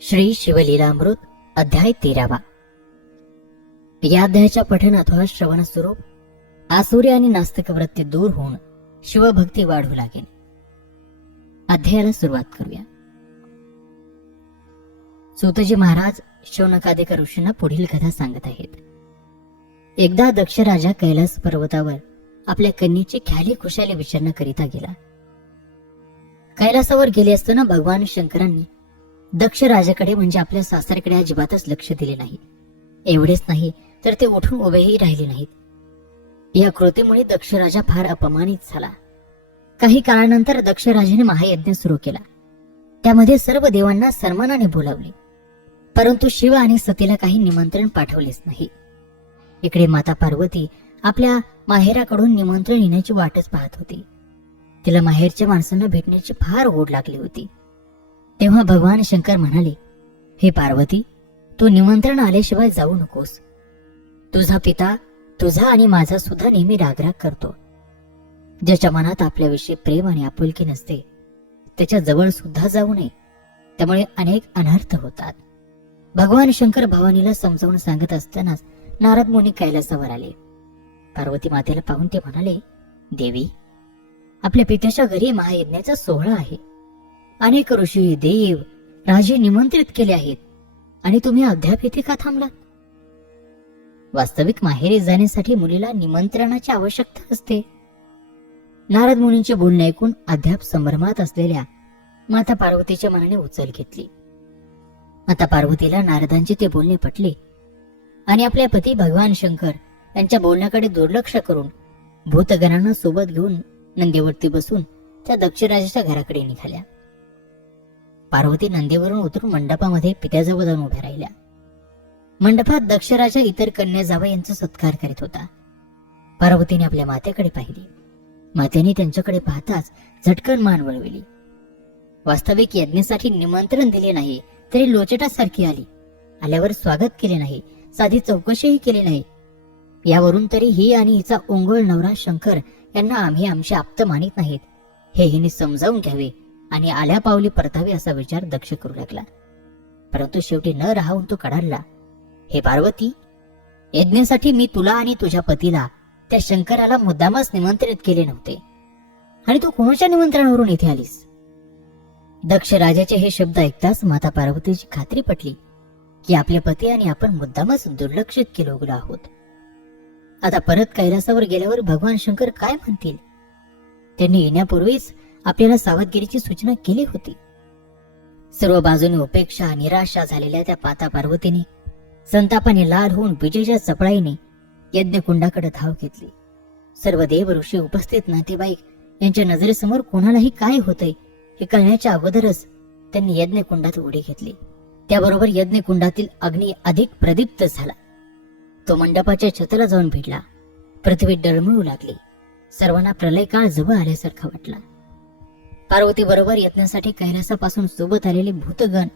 श्री शिवलीलामृत अध्याय 13. या अध्यायाच्या पठणात श्रवण स्वरूप आसुरी आणि नास्तिक वृत्ती दूर होऊन शिवभक्ती वाढू लागेल. अध्यायाला सुरुवात करूया. सूतजी महाराज शौनकादिक ऋषींना पुढील कथा सांगत आहेत. एकदा दक्ष राजा कैलास पर्वतावर आपल्या कन्येची ख्याली खुशाली विचारणा गेला. कैलासावर गेले असताना भगवान शंकरांनी दक्ष राजाकडे म्हणजे आपल्या सासऱ्याकडे अजिबातच लक्ष दिले नाही. एवढेच नाही तर ते उठून उभेही राहिले नाहीत. या कृतीमुळे दक्ष राजा फार अपमानित झाला. काही काळानंतर दक्ष राजाने महायज्ञ सुरू केला. त्यामध्ये सर्व देवांना सन्मानाने बोलावले, परंतु शिव आणि सतीला काही निमंत्रण पाठवलेच नाही. इकडे माता पार्वती आपल्या माहेराकडून निमंत्रण येण्याची वाटच पाहत होती. तिला माहेरच्या माणसांना भेटण्याची फार ओढ लागली होती. तेव्हा भगवान शंकर म्हणाले, हे पार्वती, तू निमंत्रण आल्याशिवाय जाऊ नकोस. तुझा पिता तुझा आणि माझा सुद्धा नेहमी रागराग करतो. ज्याच्या मनात आपल्याविषयी प्रेम आणि आपुलकी नसते त्याच्या जवळ सुद्धा जाऊ नये, त्यामुळे अनेक अनर्थ होतात. भगवान शंकर भवानीला समजावून सांगत असतानाच नारद मुनी कैलासावर आले. पार्वती मातेला पाहून ते म्हणाले, देवी, आपल्या पित्याच्या घरी महायज्ञाचा सोहळा आहे. अनेक ऋषी देव राजे निमंत्रित केले आहेत आणि तुम्ही अद्याप इथे का थांबलात? वास्तविक माहेरी जाण्यासाठी मुलीला निमंत्रणाची आवश्यकता असते. नारद मुनींचे बोलणे ऐकून अद्याप संभ्रमात असलेल्या माता पार्वतीच्या मनाने उचल घेतली. माता पार्वतीला नारदांचे ते बोलणे पटले आणि आपल्या पती भगवान शंकर यांच्या बोलण्याकडे दुर्लक्ष करून भूतगणांना सोबत घेऊन नंदीवरती बसून त्या दक्षराजाच्या घराकडे निघाल्या. पार्वती नंदीवरून उतरून मंडपामध्ये पित्याजवळ जाऊन उभ्या राहिल्या. मंडपात दक्षराजा इतर कन्या जावई यांचा सत्कार करीत होता. पार्वतीने आपल्या मातेकडे पाहिली. मातेने त्यांच्याकडे पाहताच झटकन मान वळविली. वास्तविक यज्ञासाठी निमंत्रण दिले नाही तरी लोचटासारखी आली. आल्यावर स्वागत केले नाही, साधी चौकशीही केली नाही. यावरून तरी ही आणि हिचा ओंगळ नवरा शंकर यांना आम्ही आमचे आप्त मानित नाहीत हे हिने समजावून घ्यावे आणि आल्या पावली परतावे असा विचार दक्ष करू लागला. परंतु शेवटी न राहून तो कडाडला, हे पार्वती, यज्ञासाठी मी तुला आणि तुझ्या पतीला त्या शंकराला मुद्दामच निमंत्रित केले नव्हते आणि तू कोणाच्या निमंत्रणावरून इथे आलीस? दक्ष राजाचे हे शब्द ऐकताच माता पार्वतीची खात्री पटली की आपले पती आणि आपण मुद्दामच दुर्लक्षित केलो गेलो आहोत. आता परत कैलासावर गेल्यावर भगवान शंकर काय म्हणतील? त्यांनी येण्यापूर्वीच आपल्याला सावधगिरीची सूचना केली होती. सर्व बाजूने उपेक्षा निराशा झालेल्या त्या माता पार्वतीने संतापाने लाल होऊन विजेच्या चपळाईने यज्ञकुंडाकडे धाव घेतली. सर्व देव ऋषी उपस्थित नातेवाईक यांच्या नजरेसमोर कोणालाही काय होतंय हे कळण्याच्या अगोदरच त्यांनी यज्ञकुंडात उडी घेतली. त्याबरोबर यज्ञकुंडातील अग्नी अधिक प्रदीप्त झाला. तो मंडपाच्या छताला जाऊन भिडला. पृथ्वी डळमळू लागली. सर्वांना प्रलय काळ जवळ आल्यासारखा वाटला. पार्वती बरोबर यज्ञासाठी कैलासापासून सोबत आलेले भूतगण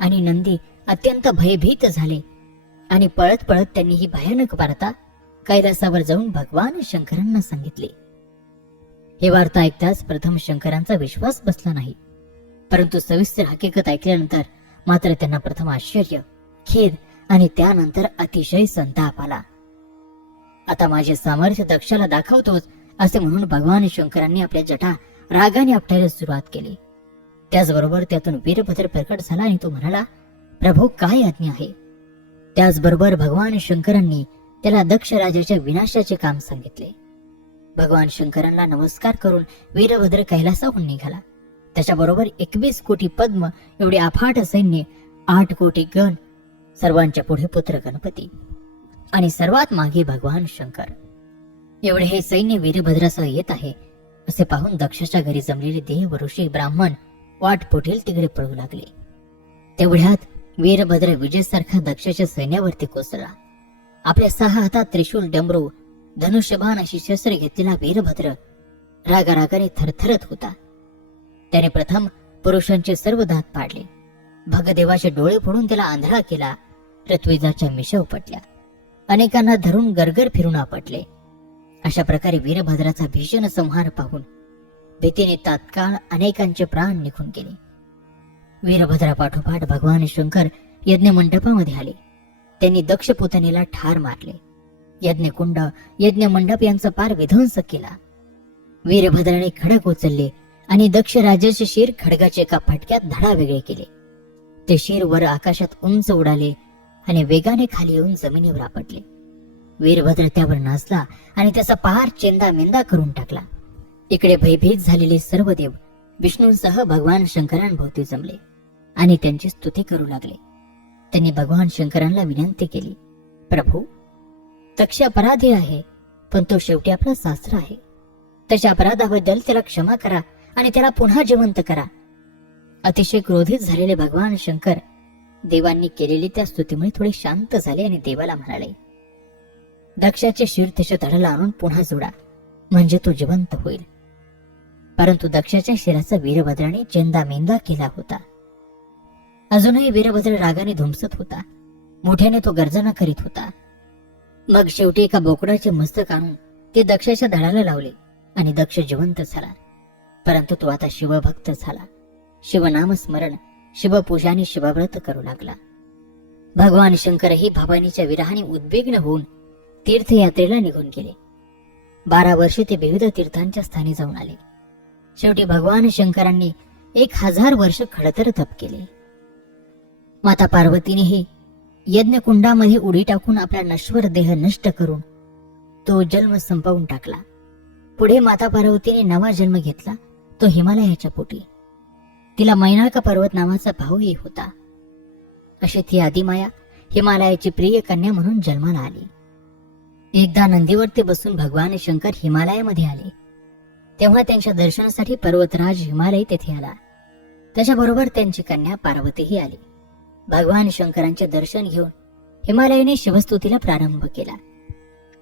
आणि नंदी अत्यंत भयभीत झाले आणि पळत पळत त्यांनी ही भयानक वार्ता कैलासावर जाऊन भगवान शंकरांना सांगितले. ही वार्ता ऐकताच प्रथम शंकरांचा विश्वास बसला नाही, परंतु सविस्तर हकीकत ऐकल्यानंतर मात्र त्यांना प्रथम आश्चर्य, खेद आणि त्यानंतर अतिशय संताप आला. आता माझे सामर्थ्य दक्षाला दाखवतोच असे म्हणून भगवान शंकरांनी आपल्या जटा रागाने आपटायला सुरुवात केली. त्याचबरोबर त्यातून वीरभद्र प्रकट झाला आणि तो म्हणाला, प्रभू, काय आज्ञा आहे? त्याचबरोबर भगवान शंकरांनी त्याला दक्ष राजाच्या विनाशाचे काम सांगितले. भगवान शंकरांना नमस्कार करून वीरभद्र कैलासाहून निघाला. त्याच्याबरोबर 21 कोटी पद्म एवढे अफाट सैन्य, 8 कोटी गण, सर्वांच्या पुढे पुत्र गणपती आणि सर्वात मागे भगवान शंकर. एवढे हे सैन्य वीरभद्रासह येत आहे असे पाहून दक्षाच्या घरी जमलेले देव ऋषी ब्राह्मण वाट पोटेल तिकडे पळू लागले. तेवढ्यात वीरभद्र विजयसारखा दक्षाच्या सैन्यावरती कोसळला. आपल्या 6 हातात त्रिशूल, डमरू, धनुष्यबाण अशी शस्त्रे घेतलेला वीरभद्र रागारागाने थरथरत होता. त्याने प्रथम पुरुषांचे सर्व दात पाडले. भगदेवाचे डोळे फोडून त्याला आंधळा केला. ऋत्विजाच्या मिशा उपटल्या. अनेकांना धरून गरगर फिरून आपटले. अशा प्रकारे वीरभद्राचा भीषण संहार पाहून भीतीने तात्काळ अनेकांचे प्राण निघून गेले. वीरभद्रापाठोपाठ भगवान शंकर यज्ञ मंडपामध्ये आले. त्यांनी दक्ष पुतणीला ठार मारले. यज्ञकुंड, यज्ञ मंडप यांचा पार विध्वंस केला. वीरभद्राने खडक उचलले आणि दक्ष राजाचे शिर खडगाचे एका फटक्यात धडावेगळे केले. ते शिर वर आकाशात उंच उडाले आणि वेगाने खाली येऊन जमिनीवर आपटले. वीरभद्र त्यावर नाचला आणि त्याचा पार चेंदा मेंदा करून टाकला. इकडे भयभीत झालेले सर्व देव विष्णूंसह भगवान शंकरांभोवती जमले आणि त्यांची स्तुती करू लागले. त्यांनी भगवान शंकरांना विनंती केली, प्रभू, दक्ष अपराधी आहे, पण तो शेवटी आपला सासरा आहे. त्याच्या अपराधाबद्दल त्याला क्षमा करा आणि त्याला पुन्हा जिवंत करा. अतिशय क्रोधित झालेले भगवान शंकर देवांनी केलेली त्या स्तुतीमुळे थोडे शांत झाले आणि देवाला म्हणाले, दक्षाचे शिर त्याच्या धडाला आणून पुन्हा जोडा, म्हणजे तो जिवंत होईल. परंतु दक्षाच्या शिराचा वीरभद्राने चेंदा मेंदा केला होता. अजूनही वीरभद्र रागाने धुमसत होता. मोठ्याने तो गर्जना करीत होता. मग शेवटी एका बोकडाचे मस्तक आणून ते दक्षाच्या धडाला लावले आणि दक्ष जिवंत झाला. परंतु तो आता शिवभक्त झाला. शिवनामस्मरण, शिवपूजा आणि शिवव्रत करू लागला. भगवान शंकरही भवानीच्या विरहाने उद्विग्न होऊन तीर्थयात्रेला निघून गेले. 12 वर्षे ते विविध तीर्थांच्या स्थानी जाऊन आले. शेवटी भगवान शंकरांनी 1000 वर्ष खडतर तप केले. माता पार्वतीनेही यज्ञकुंडामध्ये उडी टाकून आपला नश्वर देह नष्ट करून तो जन्म संपवून टाकला. पुढे माता पार्वतीने नवा जन्म घेतला, तो हिमालयाच्या पोटी. तिला मैनाक पर्वत नावाचा भाऊही होता. अशी ती आदिमाया हिमालयाची प्रिय कन्या म्हणून जन्माला आली. एकदा नंदीवरती बसून भगवान शंकर हिमालयामध्ये आले. तेव्हा त्यांच्या दर्शनासाठी पर्वतराज हिमालय तेथे आला. त्याच्याबरोबर त्यांची कन्या पार्वतीही आली. भगवान शंकरांचे दर्शन घेऊन हिमालयाने शिवस्तुतीला प्रारंभ केला.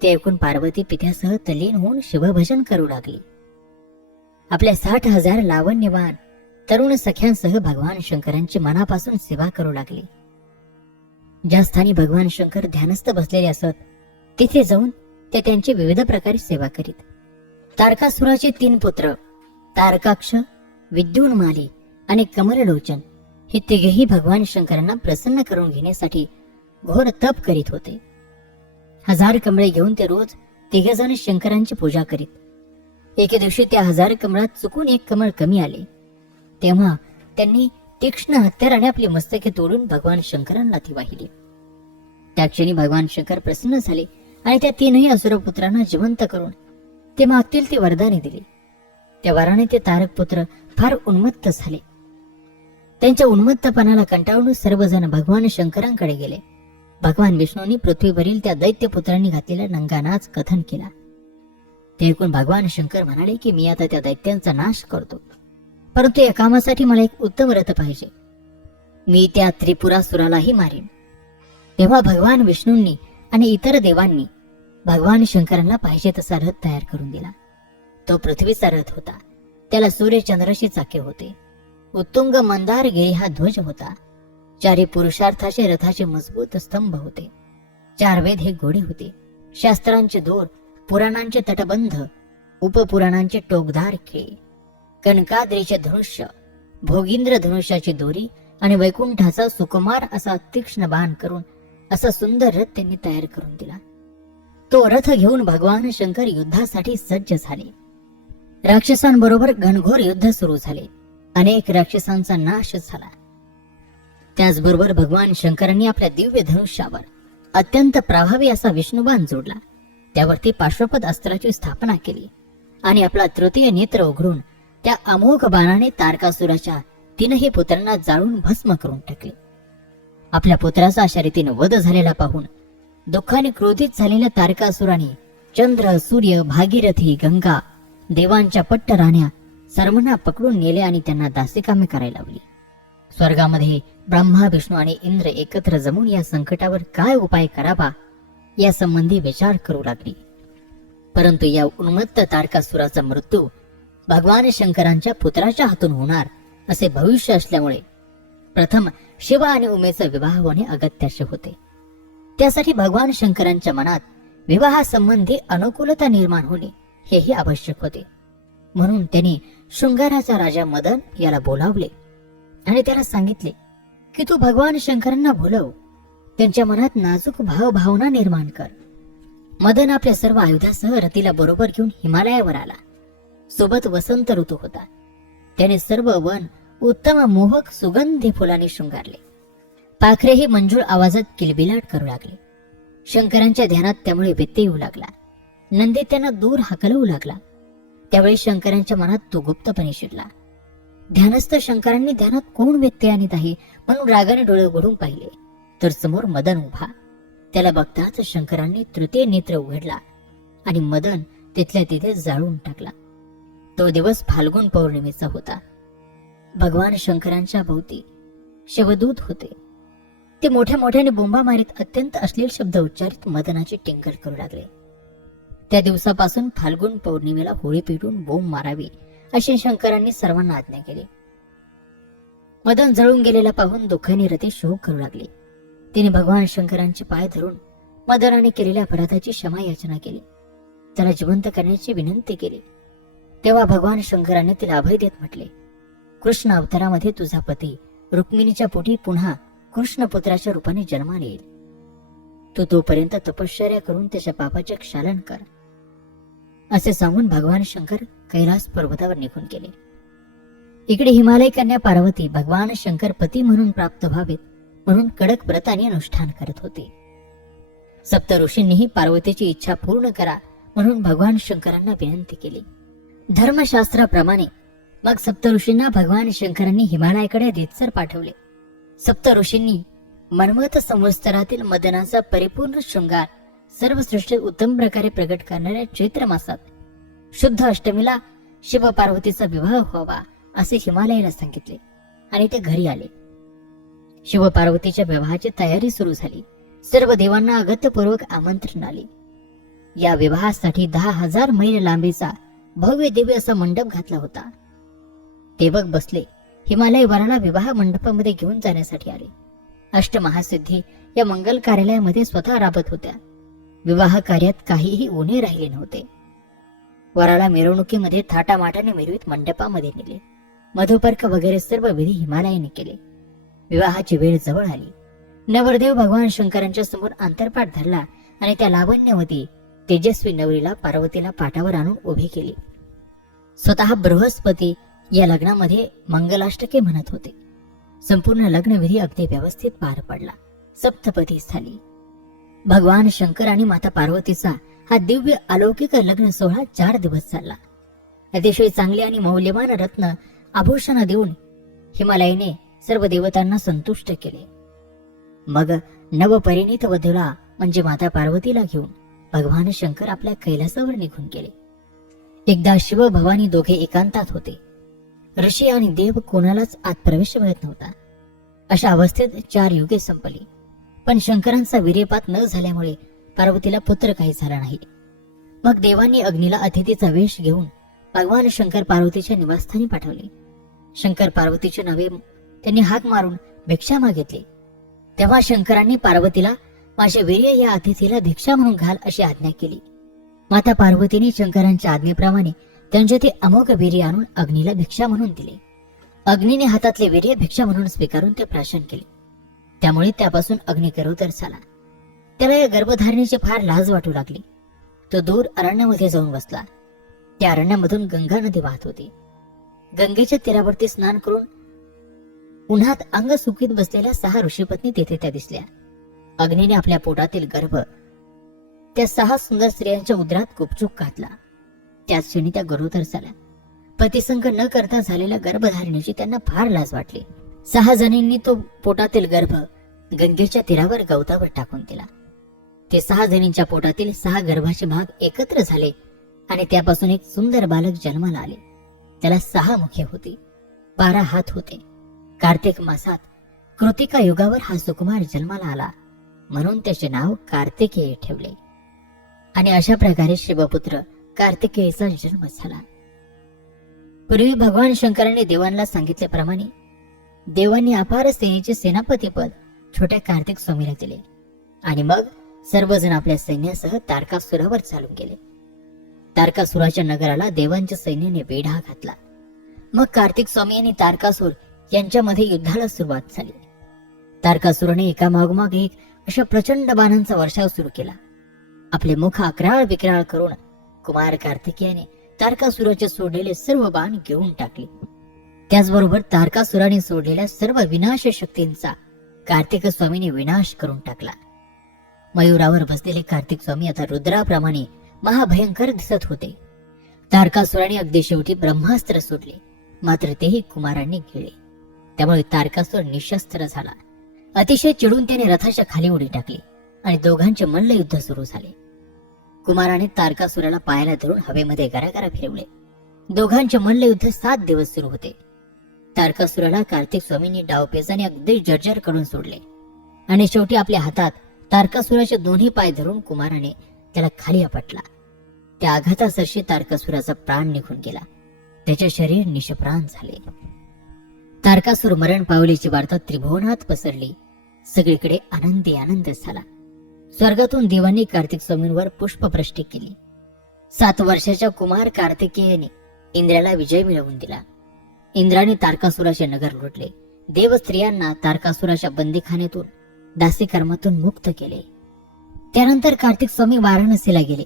ते ऐकून पार्वती पित्यासह तल्लीन होऊन शिवभजन करू लागली. आपल्या 60,000 लावण्यवान तरुण सख्यांसह भगवान शंकरांची मनापासून सेवा करू लागली. ज्या स्थानी भगवान शंकर ध्यानस्थ बसलेले असत तिथे जाऊन ते त्यांची विविध प्रकारे सेवा करीत. तारकासुराचे 3 पुत्र तारकाक्ष, विद्युन्माली आणि कमललोचन हे तिघेही भगवान शंकरांना प्रसन्न करून घेण्यासाठी घोर तप करीत होते. 1000 कमळे घेऊन ते रोज तिघेजण शंकरांची पूजा करीत. एके दिवशी त्या 1000 कमळात चुकून 1 कमळ कमी आले. तेव्हा त्यांनी तीक्ष्ण हत्याराने आपली मस्तके तोडून भगवान शंकरांना ती वाहिली. त्या क्षणी भगवान शंकर प्रसन्न झाले आणि त्या 3ही असुरपुत्रांना जिवंत करून ते मागतील ती वरदाने दिली. त्या वराने ते तारक पुत्र फार उन्मत्त झाले. त्यांच्या उन्मत्तपणाला कंटाळून सर्वजण भगवान शंकरांकडे गेले. भगवान विष्णूंनी पृथ्वीवरील त्या दैत्यपुत्रांनी घातलेला नंगानाच कथन केला. ते ऐकून भगवान शंकर म्हणाले की मी आता त्या दैत्यांचा नाश करतो, परंतु या कामासाठी मला एक उत्तम रथ पाहिजे. मी त्या त्रिपुरासुरालाही मारेन. तेव्हा भगवान विष्णूंनी आणि इतर देवांनी भगवान शंकरांना पाहिजे तसा रथ तयार करून दिला. तो पृथ्वीचा रथ होता. त्याला सूर्यचंद्राशी चाके होते. उत्तुंग मंदार गिरी हा ध्वज होता. 4 पुरुषार्थाचे रथाचे मजबूत स्तंभ होते. 4 वेद हे घोडे होते. शास्त्रांचे दोर, पुराणांचे तटबंध, उपपुराणांचे टोकदार खेळ, कनकाद्रीचे धनुष्य, भोगींद्र धनुष्याची दोरी आणि वैकुंठाचा सुकुमार असा तीक्ष्ण बाण करून असा सुंदर रथ त्यांनी तयार करून दिला. तो रथ घेऊन भगवान शंकर युद्धासाठी सज्ज झाले. राक्षसांबरोबर घनघोर युद्ध सुरू झाले. अनेक राक्षसांचा नाश झाला. त्याचबरोबर भगवान शंकरांनी आपल्या दिव्य धनुष्यावर अत्यंत प्रभावी असा विष्णुबाण जोडला. त्यावरती पार्श्वपद अस्त्राची स्थापना केली आणि आपला तृतीय नेत्र उघडून त्या अमोघ बाणाने तारकासुराच्या 3ही पुत्रांना जाळून भस्म करून टाकले. आपल्या पुत्राचा अशा रीतीने वध झालेला पाहून दुःखाने क्रोधित झालेल्या तारकासुराने चंद्र, सूर्य, भागीरथी, गंगा, देवांच्या पट्ट राण्या सर्वांना पकडून नेले आणि त्यांना दासीकामे करायला लावली. स्वर्गामध्ये ब्रह्मा, विष्णू आणि इंद्र एकत्र जमून या संकटावर काय उपाय करावा या संबंधी विचार करू लागली. परंतु या उन्मत्त तारकासुराचा मृत्यू भगवान शंकरांच्या पुत्राच्या हातून होणार असे भविष्य असल्यामुळे प्रथम शिव आणि उमेचा विवाह होणे अगत्याचे होते. त्यासाठी भगवान शंकरांच्या मनात विवाहासंबंधी अनुकूलता निर्माण होणे हेही आवश्यक होते. म्हणून त्यांनी शृंगाराचा राजा मदन याला बोलावले आणि त्याला सांगितले की तू भगवान शंकरांना बोलव, त्यांच्या मनात नाजूक भावना निर्माण कर. मदन आपल्या सर्व आयुधासह रतीला बरोबर घेऊन हिमालयावर आला. सोबत वसंत ऋतू होता. त्याने सर्व वन उत्तम मोहक सुगंधी फुलांनी शृंगारले. पाखरेही मंजूळ आवाजात किलबिलाट करू लागले. शंकरांच्या ध्यानात त्यामुळे व्यत्यय येऊ लागला. नंदी त्यांना दूर हाकलवू लागला. त्यावेळी शंकरांच्या मनात तो गुप्तपणे शिरला. ध्यानस्थ शंकरांनी ध्यानात कोण व्यत्यय आणत आहे म्हणून रागाने डोळे उघडून पाहिले तर समोर मदन उभा. त्याला बघताच शंकरांनी तृतीय नेत्र उघडला आणि मदन तिथल्या तिथे जाळून टाकला. तो दिवस फाल्गुन पौर्णिमेचा होता. भगवान शंकरांच्या भोवती शवदूत होते. ते मोठ्या मोठ्याने बोंबा मारीत अत्यंत अश्लील शब्द उच्चारित मदनाची टिंगल करू लागले. त्या दिवसापासून फाल्गुन पौर्णिमेला होळी पेटून बोंब मारावी अशी शंकरांनी सर्वांना आज्ञा केली. मदन जळून गेलेला पाहून दुःखाने रती शोक करू लागली. तिने भगवान शंकरांचे पाय धरून मदनाने केलेल्या अपराधाची क्षमा याचना केली. त्याला जिवंत करण्याची विनंती केली. तेव्हा भगवान शंकराने तिला अभय देत म्हटले, कृष्ण अवतारामध्ये तुझा पती रुक्मिणीच्या पोटी पुन्हा कृष्णपुत्राच्या रूपाने जन्माला येईल. तू तोपर्यंत तपश्चर्या करून त्याच्या पापाचे क्षालन कर. असे सांगून भगवान शंकर कैलास पर्वतावर निघून गेले. इकडे हिमालय कन्या पार्वती भगवान शंकर पती म्हणून प्राप्त व्हावेत म्हणून कडक व्रताने अनुष्ठान करत होते. सप्त ऋषींनीही पार्वतीची इच्छा पूर्ण करा म्हणून भगवान शंकरांना विनंती केली. धर्मशास्त्राप्रमाणे मग सप्त ऋषींना भगवान शंकरांनी हिमालयाकडे रीतसर पाठवले. सप्त ऋषींनी मन्मथ संवत्सरातील मदनाचा परिपूर्ण शृंगार सर्व सृष्टी उत्तम प्रकारे प्रकट करणाऱ्या चैत्र मासात शुद्ध अष्टमीला शिव पार्वतीचा विवाह व्हावा असे हिमालयाला सांगितले आणि ते घरी आले. शिव पार्वतीच्या विवाहाची तयारी सुरू झाली. सर्व देवांना अगत्यपूर्वक आमंत्रण आले. या विवाहासाठी 10,000 मैल लांबीचा भव्य दिव्य असा मंडप घातला होता. देवक बसले हिमालय वराला विवाह मंडपामध्ये घेऊन जाण्यासाठी आले. अष्टमहासिद्धी या मंगल कार्यालयामध्ये स्वतः राबत होत्या. विवाह कार्यात काहीही उणे राहिले नव्हते. वराला मिरवणुकीमध्ये थाटामाटाने मिरवीत मंडपामध्ये नेले. मधुपर्क वगैरे सर्व विधी हिमालयाने केले. विवाहाची वेळ जवळ आली. नवरदेव भगवान शंकरांच्या समोर अंतरपाठ धरला आणि त्या लावण्यवती तेजस्वी नवरीला पार्वतीला पाटावर आणून उभी केली. स्वतः बृहस्पती या लग्नामध्ये मंगलाष्टके म्हणत होते. संपूर्ण लग्नविधी अगदी व्यवस्थित पार पडला. सप्तपदी झाली. भगवान शंकर आणि माता पार्वतीचा हा दिव्य अलौकिक लग्न सोहळा 4 दिवस चालला. अतिशय चांगले आणि मौल्यवान रत्न आभूषण देऊन हिमालयाने सर्व देवतांना संतुष्ट केले. मग नवपरिणीत वधूला म्हणजे माता पार्वतीला घेऊन भगवान शंकर आपल्या कैलासावर निघून गेले. एकदा शिव भवानी दोघे एकांतात होते. ऋषी आणि देव कोणालाच आत प्रवेश मिळत नव्हता. अशा अवस्थेत 4 युगे संपली. पण शंकरांचा वीर्यपात न झाल्यामुळे पार्वतीला पुत्र काही झाला नाही. मग देवांनी अग्नीला अतिथीचा वेश घेऊन भगवान शंकर पार्वतीच्या निवासस्थानी पाठवले. शंकर पार्वतीचे नवे त्यांनी हाक मारून भिक्षा मागितली. तेव्हा शंकरांनी पार्वतीला माझे वीर्य या अतिथीला भिक्षा म्हणून घाल अशी आज्ञा केली. माता पार्वतीने शंकरांच्या आज्ञेप्रमाणे त्यांचे ते अमोघ वीर्य आणून अग्नीला भिक्षा म्हणून दिले. अग्नीने हातातले वीर्य भिक्षा म्हणून स्वीकारून ते प्राशन केले. त्यामुळे त्यापासून अग्नी गरोदर झाला. त्याला या गर्भधारणेची फार लाज वाटू लागली. तो दूर अरण्यामध्ये जाऊन बसला. त्या अरण्यामधून गंगा नदी वाहत होती. गंगेच्या तीरावरती स्नान करून उन्हात अंग सुकीत बसलेल्या 6 ऋषीपत्नी तेथे त्या दिसल्या. अग्नीने आपल्या पोटातील गर्भ त्या 6 सुंदर स्त्रियांच्या उदरात गुपचूप घातला. त्याच क्षणी त्या गरोदर झाल्या. पतिसंग न करता झालेल्या गर्भधारणेची त्यांना फार लाज वाटली. 6 जणींनी तो पोटातील गर्भ गंगेच्या तीरावर गवतावर टाकून दिला. ते 6 जणींच्या पोटातील 6 गर्भाचे भाग एकत्र झाले आणि त्यापासून एक सुंदर बालक जन्माला आले. त्याला 6 मुखे होती, 12 हात होते. कार्तिक मासात कृतिका युगावर हा सुकुमार जन्माला आला म्हणून त्याचे नाव कार्तिकेय ठेवले. आणि अशा प्रकारे शिवपुत्र कार्तिकेयचा जन्म झाला. पूर्वी भगवान शंकरांनी देवांना सांगितल्याप्रमाणे देवांनी अपार सेनेचे सेनापतीपद छोट्या कार्तिक स्वामीला दिले आणि मग सर्वजण आपल्या सैन्यासह तारकासुरावर चालून गेले. तारकासुराच्या नगराला देवांच्या सैन्याने वेढा घातला. मग कार्तिक स्वामी यांनी तारकासूर यांच्यामध्ये युद्धाला सुरुवात झाली. तारकासुराने एकामागोमाग एक अशा प्रचंड बाणांचा वर्षाव सुरू केला. आपले मुख अकराळ विक्राळ करून कुमार कार्तिकेयाने तारकासुराचे सोडलेले सर्व बाण घेऊन टाकले. त्याचबरोबर तारकासुराने सोडलेल्या सर्व विनाश शक्तींचा कार्तिक स्वामीने विनाश करून टाकला. मयुरावर बसलेले कार्तिक स्वामी आता रुद्राप्रमाणे महाभयंकर दिसत होते. तारकासुराने अगदी शेवटी ब्रह्मास्त्र सोडले, मात्र तेही कुमारांनी गिळले. त्यामुळे तारकासुर निशस्त्र झाला. अतिशय चिडून त्याने रथाच्या खाली उडी टाकली आणि दोघांचे मल्लयुद्ध सुरू झाले. कुमाराने तारकासुराला पायाला धरून हवेमध्ये गरागरा फिरवले. दोघांचे मल्लयुद्ध 7 दिवस सुरू होते. तारकासुराला कार्तिक स्वामींनी डावपेचाने अगदी जर्जर करून सोडले आणि शेवटी आपल्या हातात तारकासुराचे दोन्ही पाय धरून कुमाराने त्याला खाली आपटला. त्या आघातासरशी तारकासुराचा प्राण निघून गेला. त्याचे शरीर निष्प्राण झाले. तारकासुर मरण पावल्याची वार्ता त्रिभुवनात पसरली. सगळीकडे आनंदी आनंद झाला. स्वर्गातून देवांनी कार्तिक स्वामींवर पुष्पवृष्टी केली. 7 वर्षाच्या कुमार कार्तिकेयाने इंद्राला विजय मिळवून दिला. इंद्राने तारकासुराचे नगर लुटले. देव स्त्रियांना तारकासुराच्या बंदीखान्यातून दासीकर्मातून मुक्त केले. त्यानंतर कार्तिक स्वामी वाराणसीला गेले.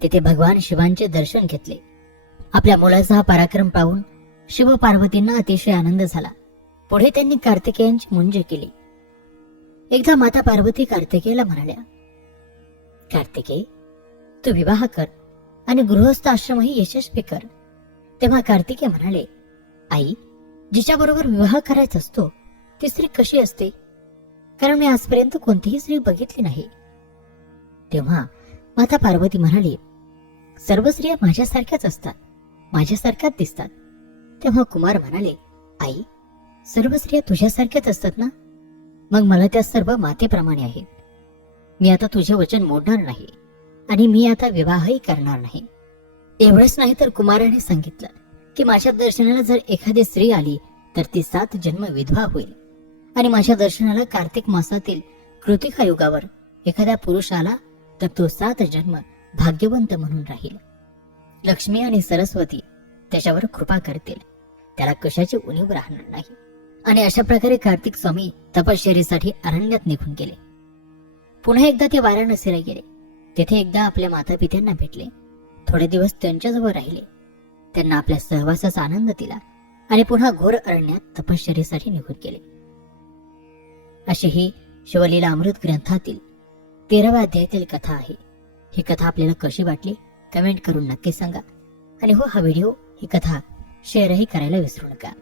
तेथे भगवान शिवांचे दर्शन घेतले. आपल्या मुलाचा हा पराक्रम पाहून शिव पार्वतींना अतिशय आनंद झाला. पुढे त्यांनी कार्तिकेयांची मुंज केली. एकदा माता पार्वती कार्तिकेयाला म्हणाल्या, कार्तिकेय, तू विवाह कर आणि गृहस्थ आश्रमही यशस्वी कर. तेव्हा कार्तिकेय म्हणाले, आई, जिच्याबरोबर विवाह करायचा असतो ती स्त्री कशी असते? कारण मी आजपर्यंत कोणतीही स्त्री बघितली नाही. तेव्हा माता पार्वती म्हणाली, सर्व स्त्रिया माझ्यासारख्याच असतात, माझ्यासारख्याच दिसतात. तेव्हा कुमार म्हणाले, आई, सर्व स्त्रिया तुझ्यासारख्याच असतात ना? मग मला त्या सर्व मातेप्रमाणे आहेत. मी आता तुझे वचन मोडणार नाही आणि मी आता विवाहही करणार नाही. एवढंच नाही तर कुमाराने सांगितलं की माझ्या दर्शनाला जर एखादी स्त्री आली तर ती 7 जन्म विधवा होईल आणि माझ्या दर्शनाला कार्तिक मासातील कृतिका युगावर एखाद्या पुरुष आला तर तो 7 जन्म भाग्यवंत म्हणून राहील. लक्ष्मी आणि सरस्वती त्याच्यावर कृपा करतील. त्याला कशाची उणीव राहणार नाही. आणि अशा प्रकारे कार्तिक स्वामी तपश्चर्येसाठी अरण्यात निघून गेले. पुन्हा एकदा ते वाराणसीला गेले. तेथे एकदा आपल्या मातापित्यांना भेटले. थोडे दिवस त्यांच्याजवळ राहिले. त्यांना आपल्या सहवासाचा आनंद दिला आणि पुन्हा घोर अरण्यात तपश्चर्येसाठी निघून गेले. अशी ही शिवलीला अमृत ग्रंथातील 13व्या अध्यायातील कथा आहे. ही कथा आपल्याला कशी वाटली कमेंट करून नक्की सांगा. आणि हो, हा व्हिडिओ, ही कथा शेअरही करायला विसरू नका.